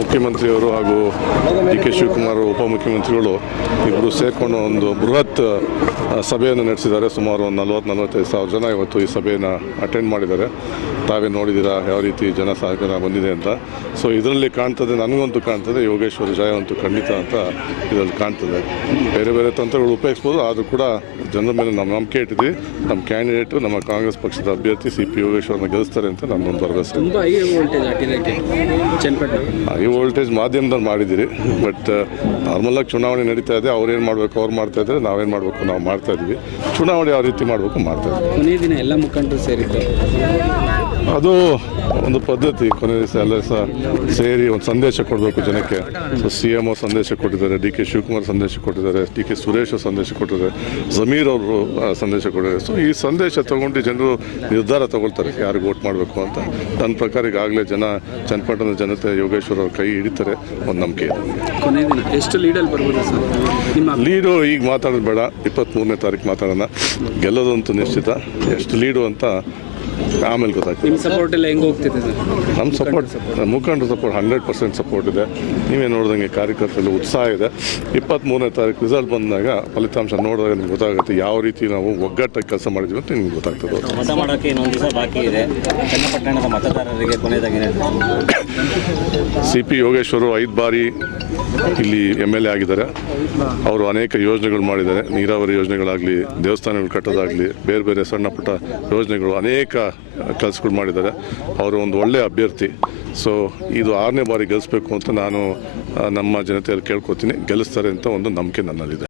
ಮುಖ್ಯಮಂತ್ರಿಯವರು ಹಾಗೂ D K Shivakumar ಉಪಮುಖ್ಯಮಂತ್ರಿಗಳು ಇಬ್ಬರು ಸೇರಿಕೊಂಡು ಒಂದು ಬೃಹತ್ ಸಭೆಯನ್ನು ನಡೆಸಿದ್ದಾರೆ. ಸುಮಾರು ಒಂದು ನಲ್ವತ್ತು ನಲವತ್ತೈದು ಸಾವಿರ ಜನ ಇವತ್ತು ಈ ಸಭೆಯನ್ನು ಅಟೆಂಡ್ ಮಾಡಿದ್ದಾರೆ. ತಾವೇ ನೋಡಿದ್ದೀರಾ ಯಾವ ರೀತಿ ಜನ ಸಹಕಾರ ಬಂದಿದೆ ಅಂತ. ಸೊ ಇದರಲ್ಲಿ ಕಾಣ್ತದೆ ನನಗಂತೂ ಕಾಣ್ತದೆ ಯೋಗೇಶ್ವರ ಜಯ ಅಂತೂ ಖಂಡಿತ ಅಂತ ಇದರಲ್ಲಿ ಕಾಣ್ತದೆ. ಬೇರೆ ಬೇರೆ ತಂತ್ರಗಳು ಉಪಯೋಗಿಸ್ಬೋದು ಆದರೂ ಕೂಡ ಜನರ ಮೇಲೆ ನಮ್ಮ ನಂಬಿಕೆ ಇಟ್ಟಿದ್ವಿ ನಮ್ಮ ಕ್ಯಾಂಡಿಡೇಟು ನಮ್ಮ ಕಾಂಗ್ರೆಸ್ ಪಕ್ಷದ ಅಭ್ಯರ್ಥಿ ಸಿ ಪಿ ಯೋಗೇಶ್ವರನ ಗೆಲ್ಲಿಸ್ತಾರೆ ಅಂತ ನನ್ನೊಂದು ಭರವಸೆ. ವೋಲ್ಟೇಜ್ ಈ ವೋಲ್ಟೇಜ್ ಮಾಧ್ಯಮದಲ್ಲಿ ಮಾಡಿದ್ದೀರಿ ಬಟ್ ನಾರ್ಮಲಾಗಿ ಚುನಾವಣೆ ನಡೀತಾ ಇದೆ ಅವ್ರೇನು ಮಾಡಬೇಕು ಅವ್ರು ಮಾಡ್ತಾ ಇದ್ದಾರೆ ನಾವೇನು ಮಾಡಬೇಕು ನಾವು ಮಾಡ್ತಾ ಇದ್ವಿ. ಚುನಾವಣೆ ಯಾವ ರೀತಿ ಮಾಡಬೇಕು ಮಾಡ್ತಾ ಇದ್ವಿ. ಕೊನೆಯ ದಿನ ಎಲ್ಲ ಮುಖಂಡರು ಸೇರಿದ್ದು? ಅದು ಒಂದು ಪದ್ಧತಿ ಕೊನೆ ದಿವಸ ಎಲ್ಲ ಸಹ ಸೇರಿ ಒಂದು ಸಂದೇಶ ಕೊಡಬೇಕು ಜನಕ್ಕೆ. ಸೊ ಸಿ ಎಂ ಅವ್ರು ಸಂದೇಶ ಕೊಟ್ಟಿದ್ದಾರೆ ಡಿ ಕೆ ಶಿವಕುಮಾರ್ ಸಂದೇಶ ಕೊಟ್ಟಿದ್ದಾರೆ ಡಿ ಕೆ ಸುರೇಶ್ ಅವ್ರು ಸಂದೇಶ ಕೊಟ್ಟಿದ್ದಾರೆ ಜಮೀರ್ ಅವರು ಸಂದೇಶ ಕೊಟ್ಟಿದ್ದಾರೆ. ಸೊ ಈ ಸಂದೇಶ ತಗೊಂಡು ಜನರು ನಿರ್ಧಾರ ತಗೊಳ್ತಾರೆ ಯಾರಿಗೆ ವೋಟ್ ಮಾಡಬೇಕು ಅಂತ. ನನ್ನ ಪ್ರಕಾರ ಈಗಾಗಲೇ ಜನ ಚನ್ನಪಟ್ಟಣದ ಜನತೆ ಯೋಗೇಶ್ವರ್ ಅವ್ರ ಕೈ ಹಿಡಿತಾರೆ ಒಂದು ನಂಬಿಕೆ ದಿನ ಎಷ್ಟು ಲೀಡಲ್ಲಿ ಬರ್ಬೋದು ಸರ್? ನಿಮ್ಮ ಲೀಡು ಈಗ ಮಾತಾಡೋದು ಬೇಡ ಇಪ್ಪತ್ತ್ಮೂರನೇ ತಾರೀಕು ಮಾತಾಡೋಣ. ಗೆಲ್ಲೋದಂತೂ ನಿಶ್ಚಿತ. ಎಷ್ಟು ಲೀಡು ಅಂತ ಆಮೇಲೆ ಗೊತ್ತಾಗ್ತದೆ ನಿಮ್ಮ ಸಪೋರ್ಟ್ ಎಲ್ಲ ಹೆಂಗೆ ಹೋಗ್ತಿದೆ ಸರ್? ನಮ್ಮ ಸಪೋರ್ಟ್ ಮುಖಂಡರ ಸಪೋರ್ಟ್ ಹಂಡ್ರೆಡ್ ಪರ್ಸೆಂಟ್ ಸಪೋರ್ಟ್ ಇದೆ. ನೀವೇ ನೋಡಿದಂಗೆ ಕಾರ್ಯಕರ್ತರಲ್ಲಿ ಉತ್ಸಾಹ ಇದೆ. ಇಪ್ಪತ್ತ್ಮೂರನೇ ತಾರೀಕು ರಿಸಲ್ಟ್ ಬಂದಾಗ ಫಲಿತಾಂಶ ನೋಡಿದಾಗ ನಿಮ್ಗೆ ಗೊತ್ತಾಗುತ್ತೆ ಯಾವ ರೀತಿ ನಾವು ಒಗ್ಗಟ್ಟಾಗಿ ಕೆಲಸ ಮಾಡಿದ್ವಿ ಅಂತ ನಿಮ್ಗೆ ಗೊತ್ತಾಗ್ತದೆ. ಮತ ಮಾಡೋಕ್ಕೆ ಇನ್ನೊಂದು ದಿವಸ ಬಾಕಿ ಇದೆ. ಚನ್ನಪಟ್ಟಣದ ಮತದಾರರಿಗೆ ಕೊನೆಯದಾಗಿ ಏನು ಸಿ ಪಿ ಯೋಗೇಶ್ವರು ಐದು ಬಾರಿ ಇಲ್ಲಿ ಎಂ ಎಲ್ ಎ ಆಗಿದ್ದಾರೆ. ಅವರು ಅನೇಕ ಯೋಜನೆಗಳು ಮಾಡಿದ್ದಾರೆ. ನೀರಾವರಿ ಯೋಜನೆಗಳಾಗಲಿ ದೇವಸ್ಥಾನಗಳು ಕಟ್ಟೋದಾಗಲಿ ಬೇರೆ ಬೇರೆ ಸಣ್ಣ ಪುಟ್ಟ ಯೋಜನೆಗಳು ಅನೇಕ ಕೆಲಸಗಳು ಮಾಡಿದ್ದಾರೆ. ಅವರು ಒಂದು ಒಳ್ಳೆಯ ಅಭ್ಯರ್ಥಿ. ಸೊ ಇದು ಆರನೇ ಬಾರಿ ಗೆಲ್ಲಿಸ್ಬೇಕು ಅಂತ ನಾನು ನಮ್ಮ ಜನತೆಯಲ್ಲಿ ಕೇಳ್ಕೊತೀನಿ. ಗೆಲ್ಲಿಸ್ತಾರೆ ಅಂತ ಒಂದು ನಂಬಿಕೆ ನನ್ನಲ್ಲಿದೆ.